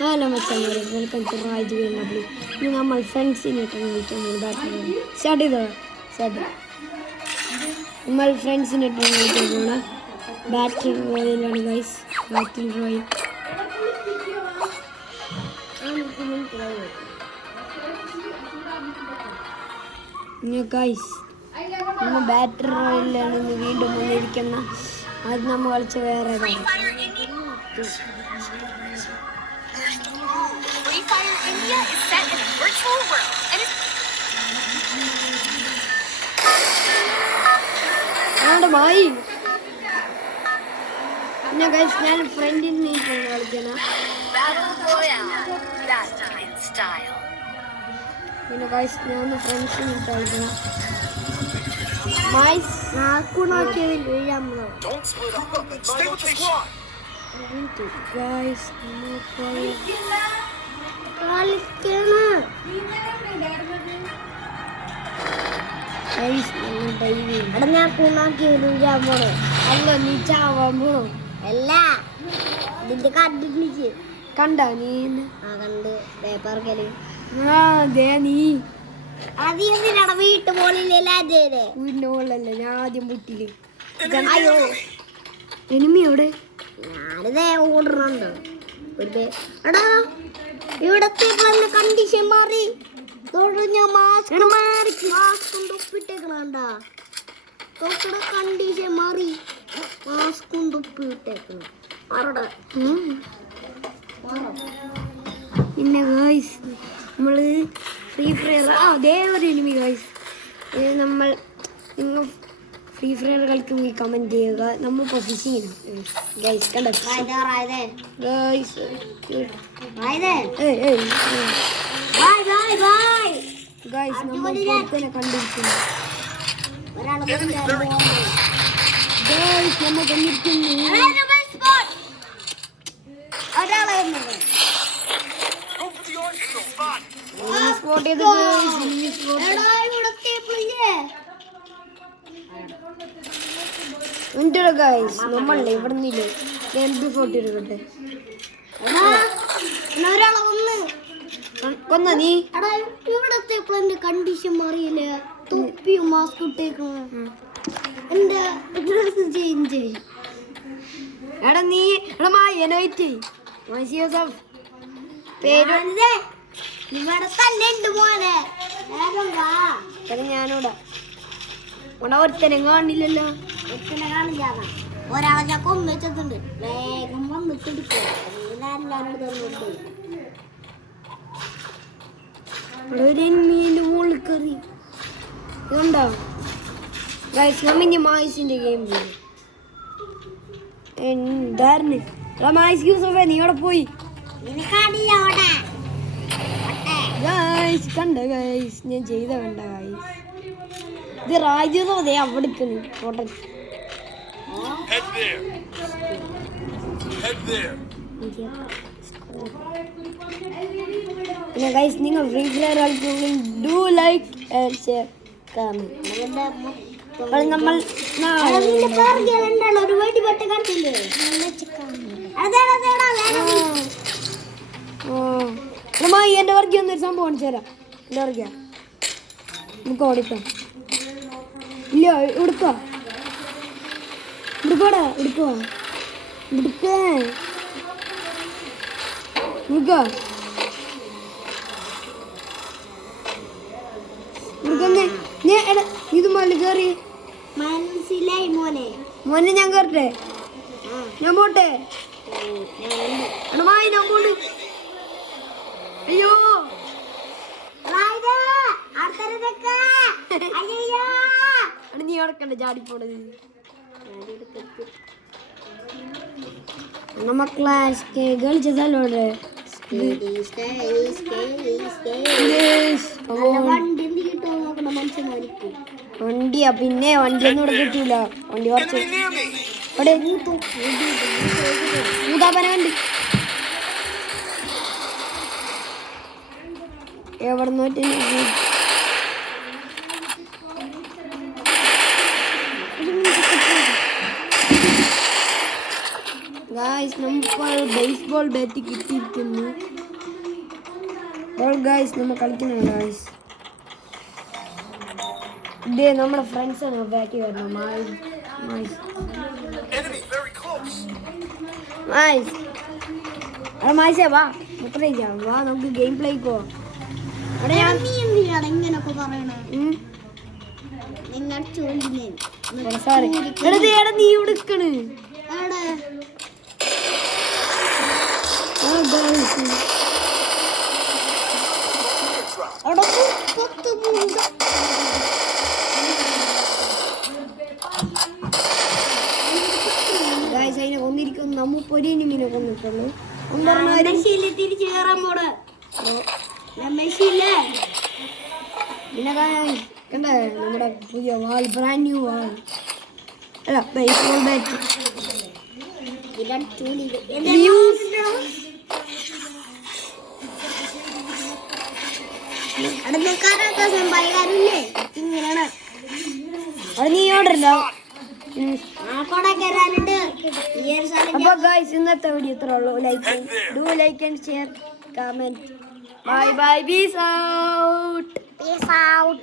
Hello മച്ചാമാരെ, welcome to Raj വീണബ്ലി. ഇനി നമ്മൾ ഫ്രണ്ട്സിനായിട്ടാണ് കളിക്കുന്നത്. ബാറ്റിംഗ് സ്റ്റാർട്ട് ചെയ്തോ. നമ്മൾ ഫ്രണ്ട്സിനായിട്ടാണ് കളിക്കാൻ പോകുന്നത്. ബാറ്റിൽ റോയലാണ് ഗൈസ്. ബാറ്റിൽ റോയൽ ഗൈസ്, നമ്മൾ ബാറ്റർ റോയലാണ് ഇന്ന് വീണ്ടും വന്നിരിക്കുന്ന. അത് നമ്മൾ കളിച്ച വേറെ Free Fire India is set in a virtual world and is മായി. പിന്നെ ഗൈസ്, ഞാൻ ഫ്രണ്ടിനെ കളിക്കണം. Battle Royale. That's in style. പിന്നെ ഗൈസ്, ഞാൻ ഫ്രണ്ട്സിനെ കളിക്കണം. മൈസ് നാക്കുണാക്കിയതിൽ വീഴാൻ Don't split up. Stay with the squad. Guys, ഞാൻ കുണാക്കി വീഴാൻ പോണോ? അല്ല, നീ ചാവാൻ പോണോ? അല്ല, ഇതിന്റെ കണ്ടിട്ട് കണ്ടോ നീ? കണ്ട് പേപ്പർ നീ അതിനാണ് വീട്ടു പോലില്ലല്ലേ? വീടിന്റെ മുകളിലല്ല, ഞാൻ ആദ്യം വീട്ടില്. അയ്യോ, എനിമി എവിടെ? ഞാനിതേ ഓടുന്നുണ്ട്. എടാ, ഇവിടത്തെ കണ്ടീഷൻ മാറി. കണ്ടീഷൻ മാറി. മാസ്കും തൊപ്പിട്ടേക്കണം. പിന്നെ ഗൈസ്, നമ്മള് ഫ്രീ ഫയർ അതേ ഒരു എനിമി ഗൈസ്. നമ്മൾ നിങ്ങൾ ഫ്രീ ഫയർ കളിക്കുമെങ്കിൽ കമൻറ്റ് ചെയ്യുക. നമ്മൾ പൊസിഷൻ ഗൈസ് കണ്ടോ ഗൈസ്. ഗൈസ്, നമ്മൾ പുറത്തന്നെ കണ്ടിരിക്കുന്നു. ഗൈസ്, നമ്മൾ കണ്ടിരിക്കുന്നു. സ്പോട്ട് ചെയ്ത് ഗൈസ്, നമ്മളല്ലേ ഇവിടെ നിന്നില്ലേ? MP40 എടുക്കട്ടെ. കൊന്ന നീ? ഇവിടത്തെ കണ്ടീഷൻ മാറിയില്ലേ? തൊപ്പിയും മാസ്ക് ഇട്ടേക്കും. എന്റെ ഡ്രസ് ചേഞ്ച് ചെയ്യും. എടാ നീ എനോയിറ്റ് പേര് ഇവിടെ തന്നെ ഉണ്ട് പോലെ. ഞാനിവിടെ ഒരുത്തനെ കാണില്ലല്ലോ. ഒരുത്തനെ കാണില്ല. ഒരാളെ ഞാൻ കൊന്നു വെച്ചിട്ടുണ്ട്. വേഗം വന്നിട്ടെടുക്കും. ഒരു മീൻ്റെ മുകളിൽ കയറി ഇതുണ്ടോ ഗൈസ്. നമ്മിനി മായിസിന്റെ ഗെയിം എന്തായിരുന്നു? മായിസ് യൂസഫേ, നീ അവിടെ പോയി ഗൈസ്. കണ്ട ഗൈസ്, ഞാൻ ചെയ്ത കണ്ട ഗൈസ്. ഇത് റാജ്യതോ അതെ അവിടെ കോട്ടൻ. Head there. Head there. പിന്നെ ഗൈസ്, നിങ്ങൾ ഫ്രീ ഫയർ കളിക്കുമെങ്കിൽ do like and share comment. നമ്മൾ ഒരു വെടിപെട്ട കണ്ടില്ലേ? എന്റെ വർഗീയ ഒന്നൊരു സംഭവം കാണിച്ചു തരാം. എന്റെ വർഗീയ നമുക്ക് ഓടിക്കാം. ഇല്ല, എടുക്കുക എടുക്കോടാ, എടുക്കുക എടുക്കേ ഇത് മല കയറി. മനസ്സിലായി മോനെ? മോനെ ഞാൻ കയറട്ടെ? ഞാൻ പോട്ടെ? ഞാൻ പോണ്ട്. അയ്യോ, നീ അടക്കണ്ട ചാടിപ്പോണത്. നമ്മ ക്ലാസ് കളിച്ചതല്ലോ വണ്ടിയാ. പിന്നെ വണ്ടിയൊന്നും ഇവിടെ കിട്ടൂല. വണ്ടി കുറച്ച് മൂതാപ്പന കണ്ടി എവിടെ നോറ്റ് ഗായ്സ്, നമ്മൾ ബേസ്ബോൾ ബാറ്റ് കിട്ടിയിരിക്കുന്നു. അപ്പോൾ ഗൈസ് നമ്മൾ കളിക്കുന്നുണ്ട് ഗൈസ്. ഇതേ നമ്മുടെ ഫ്രണ്ട്സാണ് ബാറ്റ് വരുന്നത്. Enemy very close. മായ്സേ വാ വാ നമുക്ക് ഗെയിം പ്ലേക്ക് പോവാം. അവിടെ ഞാൻ ഇങ്ങനൊക്കെ പറയണേ നിങ്ങൾ ചോദിക്കുന്നേ സോറി നീ ഉടുക്കണ് അതിനെ കൊന്നിരിക്കുന്നു. നമ്മ പൊരിനിമിനെ കൊന്നിട്ടുള്ളൂ. തിരിച്ചു കയറാൻ പോണ് മെസ്സിയില്ലേ പിന്നെ കണ്ടേ നമ്മുടെ പുതിയ വാൾ, ബ്രാൻഡ് ന്യൂ വാൾ. അല്ല ബേസ്ബോൾ ബാറ്റ്. വിരാട് കോഹ്ലി സംഭവക്കാരില്ലേ ഇങ്ങനെയാണ് അത് നീ ഓർഡറില്ല. ആക്കോടൊക്കെ അപ്പൊ ഗൈസ് ഇന്നത്തെ വീഡിയോ ഇത്രേ ഉള്ളൂ. Like and share, comment. Bye bye, peace out. Peace out.